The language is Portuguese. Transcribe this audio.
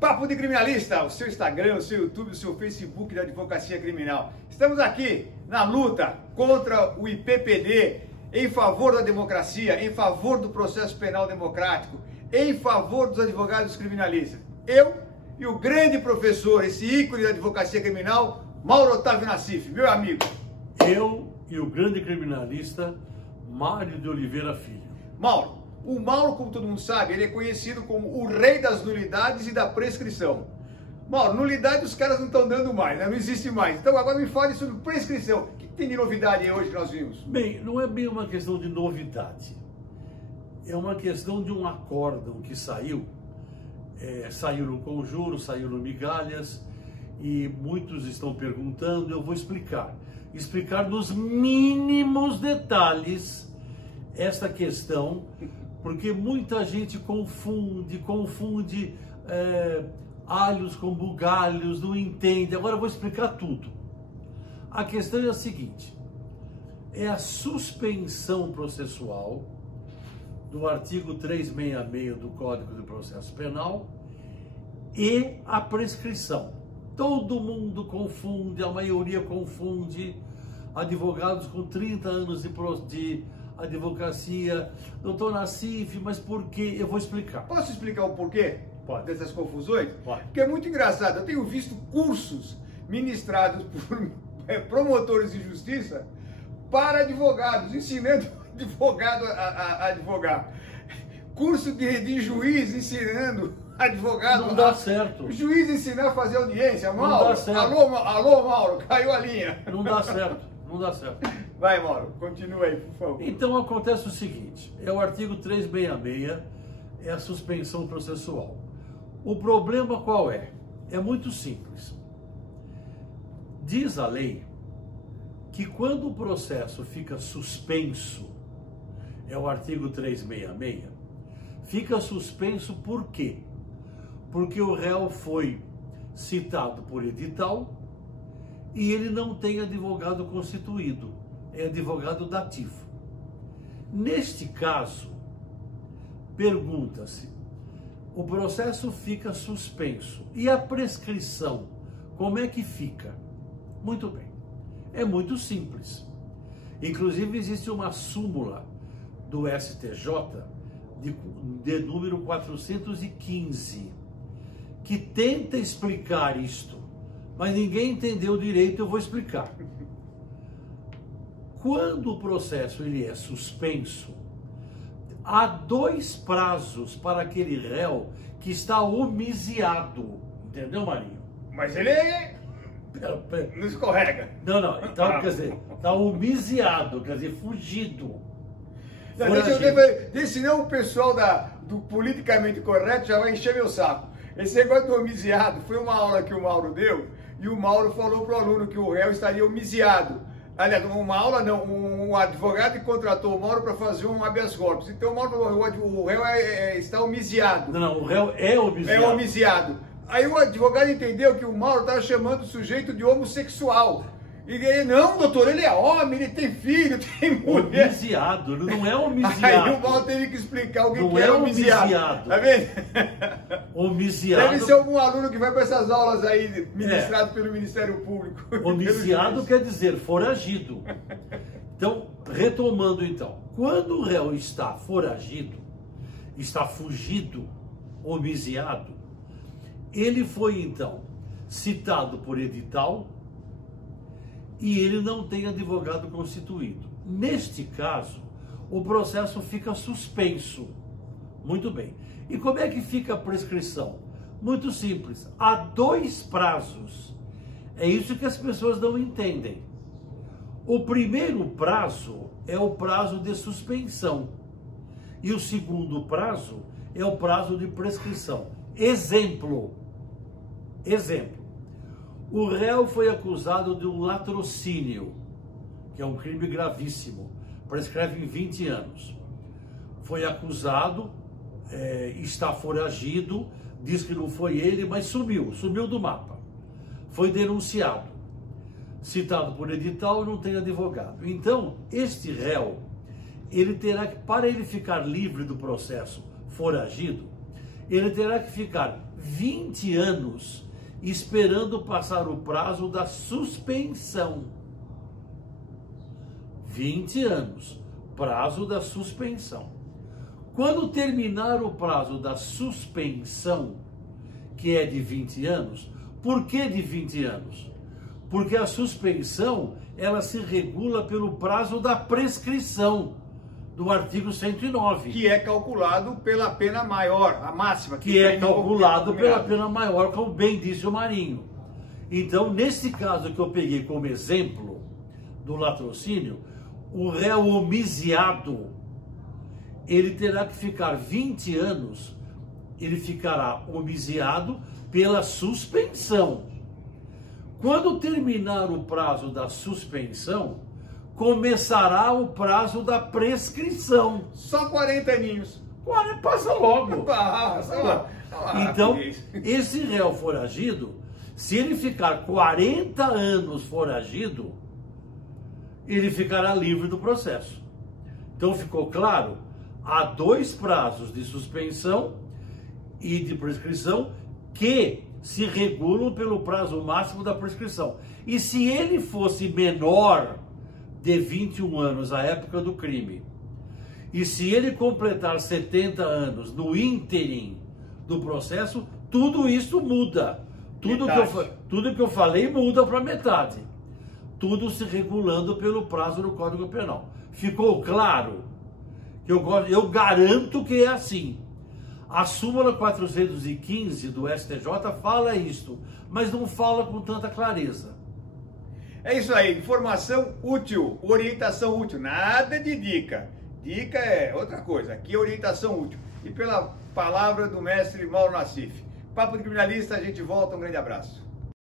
Papo de Criminalista, o seu Instagram, o seu YouTube, o seu Facebook da Advocacia Criminal. Estamos aqui na luta contra o IPPD, em favor da democracia, em favor do processo penal democrático, em favor dos advogados criminalistas. Eu e o grande professor, esse ícone da advocacia criminal, Mauro Otávio Nassif, meu amigo. Eu e o grande criminalista, Mário de Oliveira Filho. Mauro, o Mauro, como todo mundo sabe, ele é conhecido como o rei das nulidades e da prescrição. Mauro, nulidade os caras não estão dando mais, né? Não existe mais. Então agora me fale sobre prescrição. O que tem de novidade aí hoje que nós vimos? Bem, não é bem uma questão de novidade. É uma questão de um acórdão que saiu. Saiu no conjuro, saiu no migalhas, e muitos estão perguntando, eu vou explicar. Explicar nos mínimos detalhes esta questão, porque muita gente confunde alhos com bugalhos, não entende. Agora eu vou explicar tudo. A questão é a seguinte, é a suspensão processual do artigo 366 do Código de Processo Penal e a prescrição. Todo mundo confunde, a maioria confunde. Advogados com 30 anos de advocacia, doutor Nassif, mas por quê? Eu vou explicar. Posso explicar o porquê dessas confusões? Pode. Porque é muito engraçado. Eu tenho visto cursos ministrados por promotores de justiça para advogados, ensinando advogado a advogar. Curso de juiz ensinando advogado. Não dá certo. Juiz ensinar a fazer audiência. Mauro, não dá certo. Alô, Mauro, caiu a linha. Não dá certo, não dá certo. Vai, Mauro, continua aí, por favor. Então acontece o seguinte, é o artigo 366, é a suspensão processual. O problema qual é? É muito simples. Diz a lei que quando o processo fica suspenso, é o artigo 366, fica suspenso por quê? Porque o réu foi citado por edital e ele não tem advogado constituído, é advogado dativo. Neste caso, pergunta-se, o processo fica suspenso e a prescrição, como é que fica? Muito bem, é muito simples. Inclusive existe uma súmula do STJ de número 415 que tenta explicar isto, mas ninguém entendeu direito, eu vou explicar. Quando o processo ele é suspenso, há dois prazos para aquele réu que está homiciado, entendeu, Marinho? Mas ele não escorrega. Não, então, quer dizer, está homiciado, quer dizer, fugido. Senão o pessoal do politicamente correto já vai encher meu saco. Esse negócio do homiciado foi uma aula que o Mauro deu e o Mauro falou para o aluno que o réu estaria homiciado. Aliás, uma aula não, um advogado que contratou o Mauro para fazer um habeas corpus. Então o Mauro falou, o réu está homiciado. Não, o réu é homiciado. É homiciado. Aí o advogado entendeu que o Mauro estava chamando o sujeito de homossexual. E ele, não, doutor, ele é homem, ele tem filho, tem mulher. Homiciado, não é homiciado. Aí o Mauro teve que explicar o que é homiciado. Tá vendo? Homiciado. Deve ser algum aluno que vai para essas aulas aí, ministrado pelo Ministério Público. Homiciado quer dizer foragido. Então, retomando então, quando o réu está foragido, está fugido, homiciado, ele foi então citado por edital e ele não tem advogado constituído. Neste caso, o processo fica suspenso. Muito bem. E como é que fica a prescrição? Muito simples. Há dois prazos. É isso que as pessoas não entendem. O primeiro prazo é o prazo de suspensão. E o segundo prazo é o prazo de prescrição. Exemplo. O réu foi acusado de um latrocínio, que é um crime gravíssimo, prescreve em 20 anos. Foi acusado, está foragido, diz que não foi ele, mas sumiu do mapa. Foi denunciado, citado por edital e não tem advogado. Então, este réu, ele terá que, para ele ficar livre do processo foragido, ele terá que ficar 20 anos esperando passar o prazo da suspensão. 20 anos, prazo da suspensão. Quando terminar o prazo da suspensão, que é de 20 anos, por que de 20 anos? Porque a suspensão, ela se regula pelo prazo da prescrição do artigo 109. Que é calculado pela pena maior, a máxima. Que é calculado pela pena maior, como bem disse o Marinho. Então, nesse caso que eu peguei como exemplo do latrocínio, o réu homiciado, ele terá que ficar 20 anos, ele ficará homiciado pela suspensão. Quando terminar o prazo da suspensão, começará o prazo da prescrição. Só 40 aninhos. Passa logo. Passa. Então, esse réu foragido, se ele ficar 40 anos foragido, ele ficará livre do processo. Então, ficou claro? Há 2 prazos de suspensão e de prescrição que se regulam pelo prazo máximo da prescrição. E se ele fosse menor de 21 anos à época do crime, e se ele completar 70 anos no ínterim do processo, tudo isso muda. Tudo que eu falei muda para metade. Tudo se regulando pelo prazo do Código Penal. Ficou claro? Eu garanto que é assim. A súmula 415 do STJ fala isto, mas não fala com tanta clareza. É isso aí, informação útil, orientação útil, nada de dica. Dica é outra coisa, aqui é orientação útil. E pela palavra do mestre Mauro Nassif. Papo de Criminalista, a gente volta, um grande abraço.